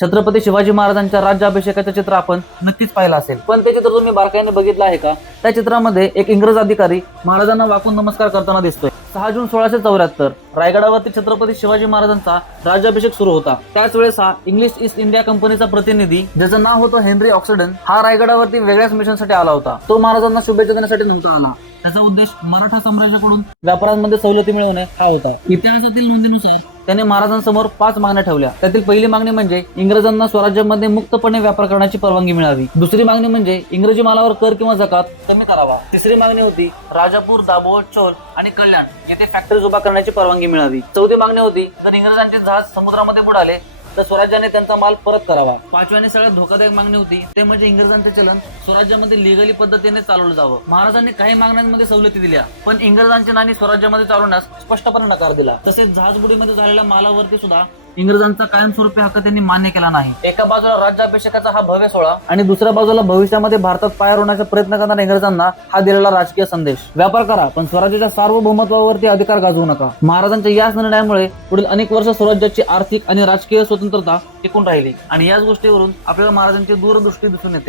छत्रपती शिवाजी महाराजांच्या राज्याभिषेकाचं चित्र आपण नक्कीच पाहिलं असेल, पण ते चित्र तुम्ही बारकाईने बघितलं आहे का? त्या चित्रामध्ये एक इंग्रज अधिकारी महाराजांना वाकून नमस्कार करताना दिसतोय. 6 जून 1674 रायगडावरती छत्रपती शिवाजी महाराजांचा राज्याभिषेक सुरू होता. त्याच वेळेस हा इंग्लिश ईस्ट इंडिया कंपनीचा प्रतिनिधी, ज्याचं नाव होतं हेनरी ऑक्सिडन, हा रायगडावरती वेगळ्याच मिशनसाठी आला होता. तो महाराजांना शुभेच्छा देण्यासाठी नव्हता आला. त्याचा उद्देश मराठा साम्राज्याकडून व्यापारांमध्ये सवलती मिळवणे हा होता. इतिहासातील नोंदीनुसार त्याने महाराजांसमोर 5 मागण्या ठेवल्या. त्यातील पहिली मागणी म्हणजे इंग्रजांना स्वराज्यामध्ये मुक्तपणे व्यापार करण्याची परवानगी मिळावी. दुसरी मागणी म्हणजे इंग्रजी मालावर कर किंवा जकात कमी करावा. तिसरी मागणी होती राजापूर, दाभोळ, चोल आणि कल्याण येथे फॅक्टरीज उभा करण्याची परवानगी मिळावी. चौथी मागणी होती जर इंग्रजांचे जहाज समुद्रामध्ये बुडाले तर स्वराज्याने त्यांचा माल परत करावा. 5वी आणि सगळ्यात धोकादायक मागणी होती ते म्हणजे इंग्रजांचे चलन स्वराज्यामध्ये लिगली पद्धतीने चालवलं जावं. महाराजांनी काही मागण्यांमध्ये सवलती दिल्या, पण इंग्रजांचे नाणी स्वराज्यामध्ये चालवण्यास स्पष्टपणे नकार दिला. तसेच जहाजबुडीमध्ये झालेल्या मालावरती सुद्धा इंग्रजांचा कायमस्वरूपी हक्क त्यांनी मान्य केला नाही. एका बाजूला राज्याभिषेकाचा हा भव्य सोहळा आणि दुसऱ्या बाजूला भविष्यामध्ये भारतात पाय रोवण्याचा प्रयत्न करणाऱ्या इंग्रजांना हा दिलेला राजकीय संदेश. व्यापार करा, पण स्वराज्याच्या सार्वभौमत्वावरती अधिकार गाजवू नका. महाराजांच्या याच निर्णयामुळे पुढील अनेक वर्ष स्वराज्याची आर्थिक आणि राजकीय स्वतंत्रता टिकून राहिली आणि याच गोष्टीवरून आपल्याला महाराजांची दूरदृष्टी दिसून येते.